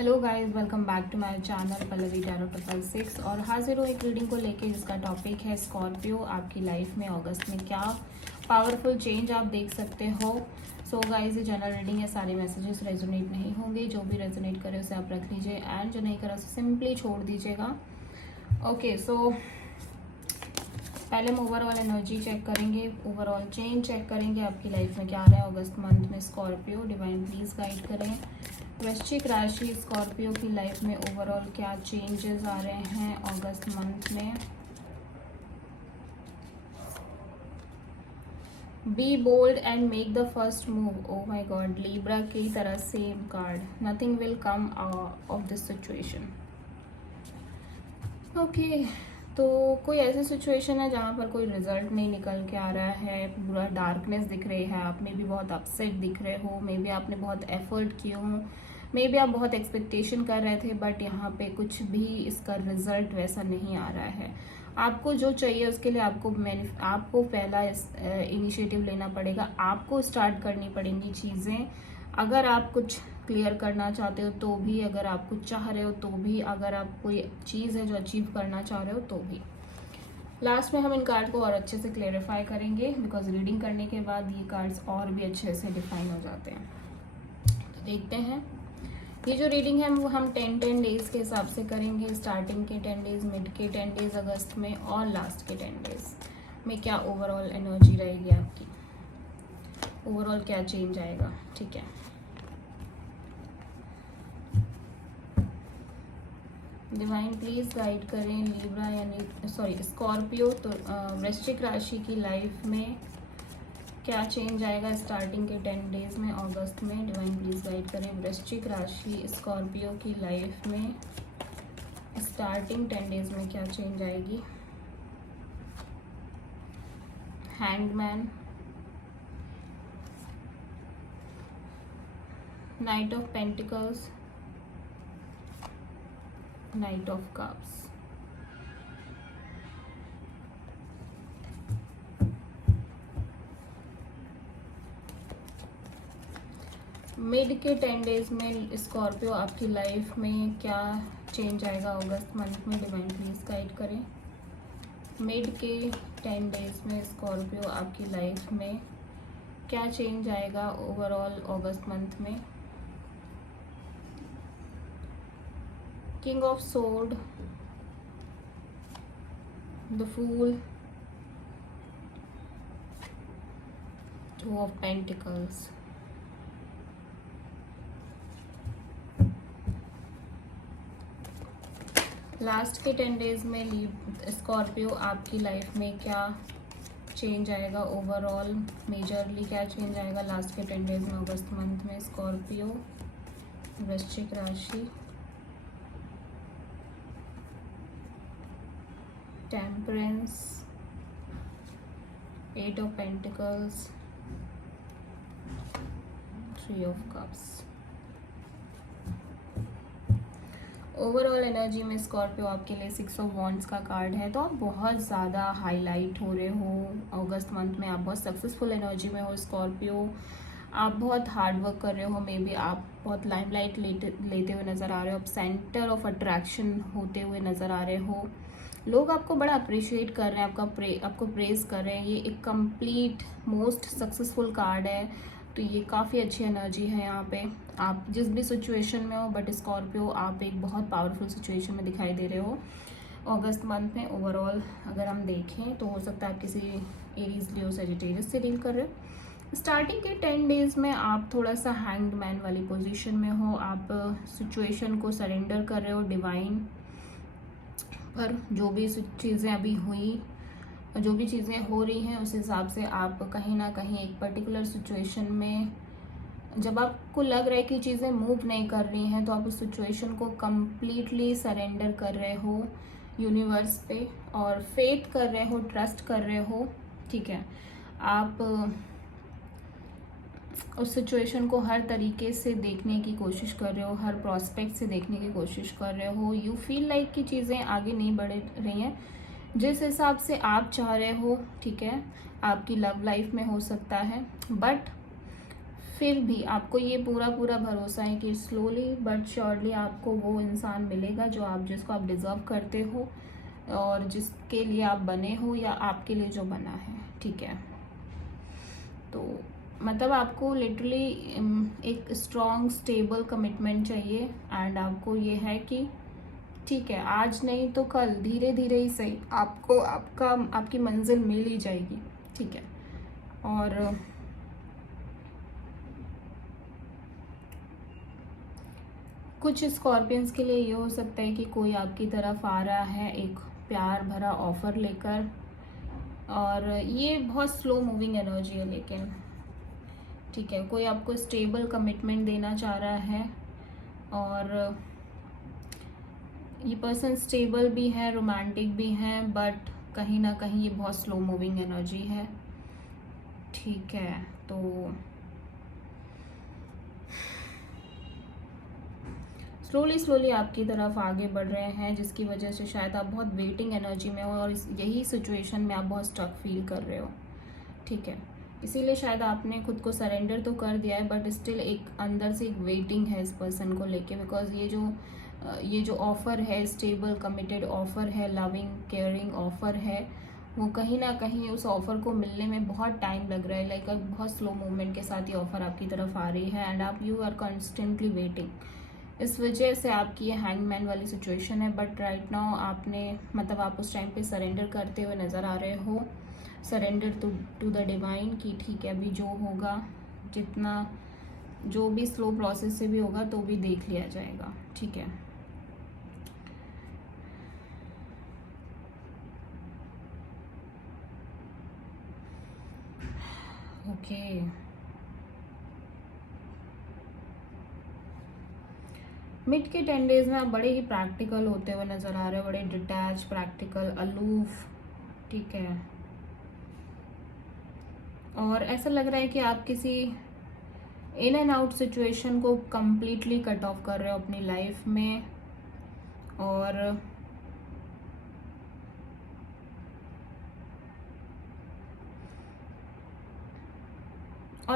Hello guys, welcome back to my channel Pallavi tarot 666 और हाजिर हूँ एक रीडिंग को लेके जिसका टॉपिक है स्कॉर्पियो। आपकी लाइफ में अगस्त में क्या पावरफुल चेंज आप देख सकते हो। सो गाइस, ये जनरल रीडिंग है, सारे मैसेजेस रेजोनेट नहीं होंगे। जो भी रेजोनेट करे उसे आप रख लीजिए एंड जो नहीं करे उसे सिंपली छोड़ दीजिएगा। ओके, सो पहले हम ओवरऑल एनर्जी चेक करेंगे, ओवरऑल चेंज चेक करेंगे। आपकी लाइफ में क्या आ रहा है अगस्त मंथ में स्कॉर्पियो। डिवाइन प्लीज गाइड करें। वृश्चिक राशि स्कॉर्पियो की लाइफ में ओवरऑल क्या चेंजेस आ रहे हैं अगस्त मंथ में। Be bold and make the first move. Oh my god, Libra की तरह same card, nothing will come of this situation. Okay, तो कोई ऐसी सिचुएशन है जहाँ पर कोई रिजल्ट नहीं निकल के आ रहा है, पूरा डार्कनेस दिख रही है, आप में भी बहुत अपसेट दिख रहे हो, मे बी आपने बहुत एफर्ट किए हो, मे बी आप बहुत एक्सपेक्टेशन कर रहे थे, बट यहाँ पे कुछ भी इसका रिजल्ट वैसा नहीं आ रहा है। आपको जो चाहिए उसके लिए आपको पहला इनिशिएटिव लेना पड़ेगा, आपको स्टार्ट करनी पड़ेंगी चीज़ें। अगर आप कुछ क्लियर करना चाहते हो तो भी, अगर आप कुछ चाह रहे हो तो भी, अगर आप कोई चीज़ है जो अचीव करना चाह रहे हो तो भी। लास्ट में हम इन कार्ड को और अच्छे से क्लेरिफाई करेंगे बिकॉज रीडिंग करने के बाद ये कार्ड्स और भी अच्छे से डिफाइन हो जाते हैं। तो देखते हैं, ये जो रीडिंग है वो हम 10 डेज के हिसाब से करेंगे। स्टार्टिंग के 10 डेज, मिड के 10 डेज अगस्त में और लास्ट के 10 डेज में क्या ओवरऑल एनर्जी रहेगी आपकी, ओवरऑल क्या चेंज आएगा। ठीक है, डिवाइन प्लीज गाइड करें लीब्रा यानी स्कॉर्पियो तो वृश्चिक राशि की लाइफ में क्या चेंज आएगा स्टार्टिंग के 10 डेज में अगस्त में। डिवाइन प्लीज गाइड करें वृश्चिक राशि स्कॉर्पियो की लाइफ में स्टार्टिंग 10 डेज में क्या चेंज आएगी। Hangman, night of pentacles, night of cups. Mid के 10 डेज में स्कॉर्पियो आपकी लाइफ में क्या चेंज आएगा अगस्त मंथ में। डिवाइन प्लीज गाइड करें मिड के 10 डेज में स्कॉर्पियो आपकी लाइफ में क्या चेंज आएगा ओवरऑल अगस्त मंथ में। King of sword, the fool, two of pentacles. Last के 10 डेज में स्कॉर्पियो आपकी लाइफ में क्या चेंज आएगा ओवरऑल, मेजरली क्या चेंज आएगा लास्ट के 10 डेज में अगस्त मंथ में स्कॉर्पियो वृश्चिक राशि। Temperance, 8 of pentacles, 3 of cups. Overall energy में स्कॉर्पियो आपके लिए 6 ऑफ वॉन्ड्स का कार्ड है। तो आप बहुत ज़्यादा हाईलाइट हो रहे हो अगस्त मंथ में, आप बहुत सक्सेसफुल एनर्जी में हो स्कॉर्पियो, आप बहुत हार्ड वर्क कर रहे हो, मे बी आप बहुत लाइमलाइट लेते हुए नज़र आ रहे हो, आप सेंटर ऑफ अट्रैक्शन होते हुए नज़र आ रहे हो, लोग आपको बड़ा अप्रिशिएट कर रहे हैं, आपको प्रेज कर रहे हैं। ये एक कंप्लीट मोस्ट सक्सेसफुल कार्ड है, तो ये काफ़ी अच्छी एनर्जी है यहाँ पे। आप जिस भी सिचुएशन में हो, बट स्कॉर्पियो आप एक बहुत पावरफुल सिचुएशन में दिखाई दे रहे हो अगस्त मंथ में। ओवरऑल अगर हम देखें तो हो सकता है आप किसी एरीज, लियो, सजिटेरियस से डील कर रहे हो। स्टार्टिंग के 10 डेज में आप थोड़ा सा हैंग्ड मैन वाली पोजीशन में हो, आप सिचुएशन को सरेंडर कर रहे हो डिवाइन पर। जो भी चीज़ें अभी हुई, जो भी चीज़ें हो रही हैं उस हिसाब से आप कहीं ना कहीं एक पर्टिकुलर सिचुएशन में, जब आपको लग रहा है कि चीज़ें मूव नहीं कर रही हैं, तो आप उस सिचुएशन को कम्प्लीटली सरेंडर कर रहे हो यूनिवर्स पे और फेथ कर रहे हो, ट्रस्ट कर रहे हो। ठीक है, आप उस सिचुएशन को हर तरीके से देखने की कोशिश कर रहे हो, हर प्रोस्पेक्ट से देखने की कोशिश कर रहे हो। यू फील लाइक कि चीज़ें आगे नहीं बढ़ रही हैं जिस हिसाब से आप चाह रहे हो। ठीक है, आपकी लव लाइफ में हो सकता है, बट फिर भी आपको ये पूरा पूरा भरोसा है कि स्लोली बट श्योरली आपको वो इंसान मिलेगा जिसको आप डिज़र्व करते हो और जिसके लिए आप बने हो या आपके लिए जो बना है, ठीक है। तो मतलब आपको लिटरली एक स्ट्रॉन्ग स्टेबल कमिटमेंट चाहिए एंड आपको ये है कि ठीक है, आज नहीं तो कल धीरे धीरे ही सही आपको आपकी मंजिल मिल ही जाएगी, ठीक है। और कुछ स्कॉर्पियंस के लिए ये हो सकता है कि कोई आपकी तरफ आ रहा है एक प्यार भरा ऑफर लेकर, और ये बहुत स्लो मूविंग एनर्जी है, लेकिन ठीक है, कोई आपको स्टेबल कमिटमेंट देना चाह रहा है और ये पर्सन स्टेबल भी है, रोमांटिक भी है, बट कहीं ना कहीं ये बहुत स्लो मूविंग एनर्जी है, ठीक है। तो स्लोली आपकी तरफ आगे बढ़ रहे हैं, जिसकी वजह से शायद आप बहुत वेटिंग एनर्जी में हो और यही सिचुएशन में आप बहुत स्टक फील कर रहे हो, ठीक है। इसीलिए शायद आपने खुद को सरेंडर तो कर दिया है, बट स्टिल एक अंदर से एक वेटिंग है इस पर्सन को लेके, बिकॉज ये जो ऑफ़र है, स्टेबल कमिटेड ऑफ़र है, लविंग केयरिंग ऑफ़र है, वो कहीं ना कहीं उस ऑफ़र को मिलने में बहुत टाइम लग रहा है, लाइक बहुत स्लो मूवमेंट के साथ ये ऑफ़र आपकी तरफ आ रही है and you are constantly waiting. इस वजह से आपकी ये हैंगमैन वाली सिचुएशन है, बट राइट नाउ आपने मतलब आप उस टाइम पे सरेंडर करते हुए नज़र आ रहे हो, सरेंडर टू द डिवाइन कि ठीक है, अभी जो होगा, जो भी स्लो प्रोसेस से भी होगा तो भी देख लिया जाएगा, ठीक है। ओके, मिड के 10 डेज में आप बड़े ही प्रैक्टिकल होते हुए नज़र आ रहे हो, बड़े डिटैच, प्रैक्टिकल, अलूफ, ठीक है। और ऐसा लग रहा है कि आप किसी इन एंड आउट सिचुएशन को कम्प्लीटली कट ऑफ कर रहे हो अपनी लाइफ में, और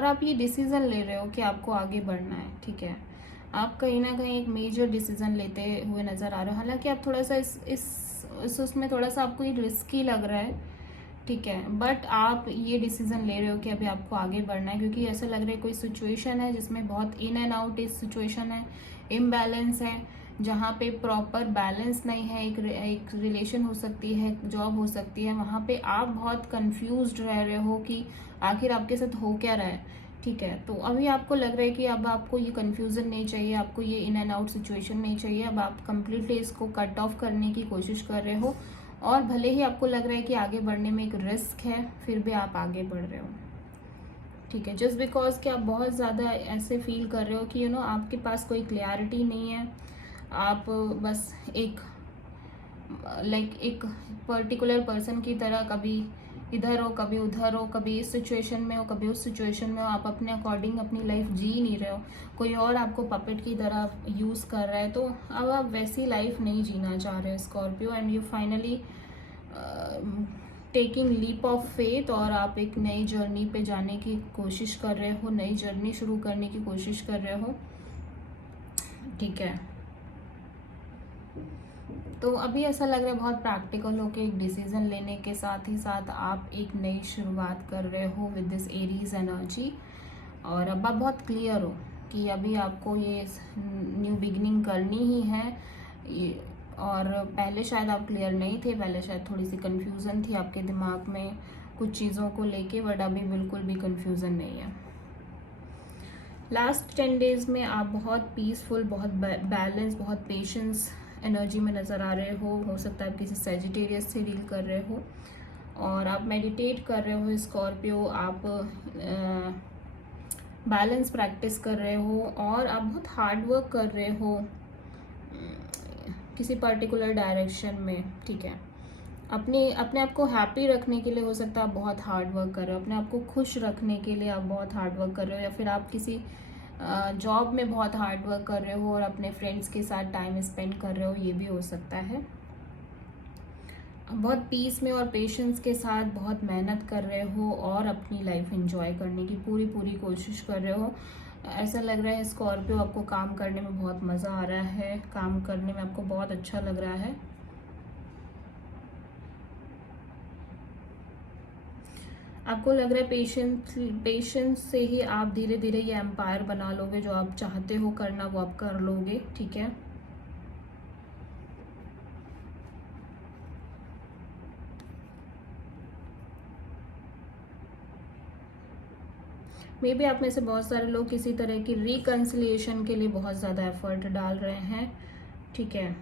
आप ये डिसीज़न ले रहे हो कि आपको आगे बढ़ना है, ठीक है। आप कहीं ना कहीं एक मेजर डिसीज़न लेते हुए नज़र आ रहे हो, हालांकि आप थोड़ा सा उसमें थोड़ा सा आपको ये रिस्की लग रहा है, ठीक है, बट आप ये डिसीज़न ले रहे हो कि अभी आपको आगे बढ़ना है, क्योंकि ऐसा लग रहा है कोई सिचुएशन है जिसमें बहुत इन एंड आउट इस सिचुएशन है, इम्बैलेंस है, जहाँ पे प्रॉपर बैलेंस नहीं है। एक रिलेशन हो सकती है, जॉब हो सकती है, वहाँ पे आप बहुत कंफ्यूज्ड रह रहे हो कि आखिर आपके साथ हो क्या रहा है, ठीक है। तो अभी आपको लग रहा है कि अब आपको ये कंफ्यूजन नहीं चाहिए, आपको ये इन एंड आउट सिचुएशन नहीं चाहिए, अब आप कंप्लीटली इसको कट ऑफ करने की कोशिश कर रहे हो, और भले ही आपको लग रहा है कि आगे बढ़ने में एक रिस्क है, फिर भी आप आगे बढ़ रहे हो, ठीक है। जस्ट बिकॉज कि आप बहुत ज़्यादा ऐसे फील कर रहे हो कि आपके पास कोई क्लियरिटी नहीं है, आप बस एक पर्टिकुलर पर्सन की तरह कभी इधर हो, कभी उधर हो, कभी इस सिचुएशन में हो, कभी उस सिचुएशन में हो, आप अपने अकॉर्डिंग अपनी लाइफ जी नहीं रहे हो, कोई और आपको पपेट की तरह यूज़ कर रहा है। तो अब आप वैसी लाइफ नहीं जीना चाह रहे हो Scorpio, and you finally taking leap of faith, और आप एक नई जर्नी पे जाने की कोशिश कर रहे हो, नई जर्नी शुरू करने की कोशिश कर रहे हो, ठीक है। तो अभी ऐसा लग रहा है बहुत प्रैक्टिकल होकर एक डिसीजन लेने के साथ ही साथ आप एक नई शुरुआत कर रहे हो विद दिस एरीज एनर्जी, और अब आप बहुत क्लियर हो कि अभी आपको ये न्यू बिगिनिंग करनी ही है। और पहले शायद आप क्लियर नहीं थे, पहले शायद थोड़ी सी कंफ्यूजन थी आपके दिमाग में कुछ चीज़ों को लेके, बट अभी बिल्कुल भी कंफ्यूजन नहीं है। लास्ट 10 डेज में आप बहुत पीसफुल, बहुत बैलेंस, बहुत पेशेंस एनर्जी में नज़र आ रहे हो सकता है आप किसी सेजिटेरियस से डील कर रहे हो, और आप मेडिटेट कर रहे हो स्कॉर्पियो, आप बैलेंस प्रैक्टिस कर रहे हो, और आप बहुत हार्ड वर्क कर रहे हो किसी पर्टिकुलर डायरेक्शन में, ठीक है। अपने आप को हैप्पी रखने के लिए हो सकता है आप बहुत हार्ड वर्क कर रहे हो, अपने आप को खुश रखने के लिए आप बहुत हार्ड वर्क कर रहे हो, या फिर आप किसी जॉब में बहुत हार्ड वर्क कर रहे हो और अपने फ्रेंड्स के साथ टाइम स्पेंड कर रहे हो, ये भी हो सकता है, बहुत पीस में और पेशेंस के साथ बहुत मेहनत कर रहे हो और अपनी लाइफ एंजॉय करने की पूरी पूरी कोशिश कर रहे हो। ऐसा लग रहा है स्कॉर्पियो आपको काम करने में बहुत मज़ा आ रहा है, काम करने में आपको बहुत अच्छा लग रहा है। आपको लग रहा है पेशेंस से ही आप धीरे धीरे ये एम्पायर बना लोगे, जो आप चाहते हो करना वो आप कर लोगे, ठीक है। मे बी आप में से बहुत सारे लोग किसी तरह की रिकन्सिलिएशन के लिए बहुत ज़्यादा एफर्ट डाल रहे हैं, ठीक है।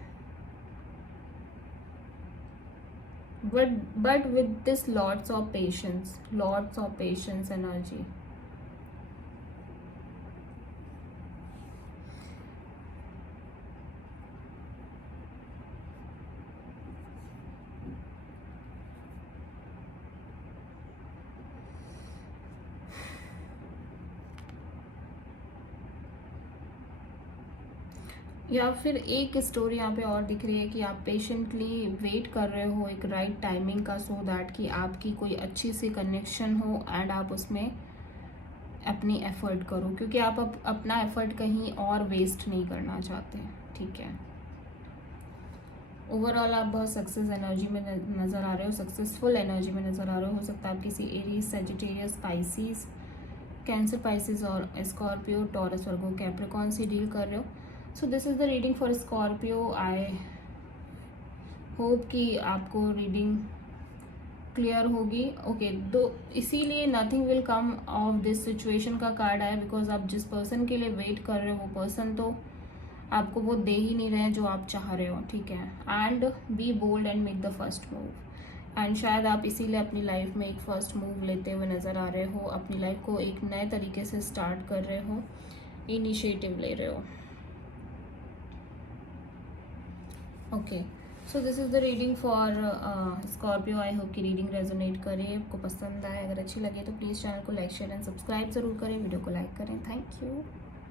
But with this lots of patience energy. या फिर एक स्टोरी यहाँ पे और दिख रही है कि आप पेशेंटली वेट कर रहे हो एक राइट टाइमिंग का, सो दैट कि आपकी कोई अच्छी सी कनेक्शन हो एंड आप उसमें अपनी एफर्ट करो, क्योंकि आप अपना एफर्ट कहीं और वेस्ट नहीं करना चाहते, ठीक है। ओवरऑल आप बहुत सक्सेस एनर्जी में नज़र आ रहे हो, सक्सेसफुल एनर्जी में नज़र आ रहे हो सकता है आप किसी Aries, Sagittarius, species, cancer, Pisces और स्कॉर्पियो, टॉरस, वर्गो, कैप्रिकॉन से डील कर रहे हो। So this is the reading for Scorpio. I hope कि आपको रीडिंग क्लियर होगी। ओके, तो इसीलिए nothing will come of this situation का कार्ड आया, बिकॉज आप जिस पर्सन के लिए वेट कर रहे हो वो पर्सन तो आपको वो दे ही नहीं रहे हैं जो आप चाह रहे हो, ठीक है। And be bold and make the first move. And शायद आप इसीलिए अपनी लाइफ में एक फर्स्ट मूव लेते हुए नज़र आ रहे हो, अपनी लाइफ को एक नए तरीके से स्टार्ट कर रहे हो, इनिशिएटिव ले रहे हो। Okay, so this is the reading for Scorpio. I hope कि रीडिंग रेजोनेट करे, आपको पसंद आए। अगर अच्छी लगे तो प्लीज़ चैनल को लाइक, शेयर एंड सब्सक्राइब ज़रूर करें, वीडियो को लाइक करें। Thank you.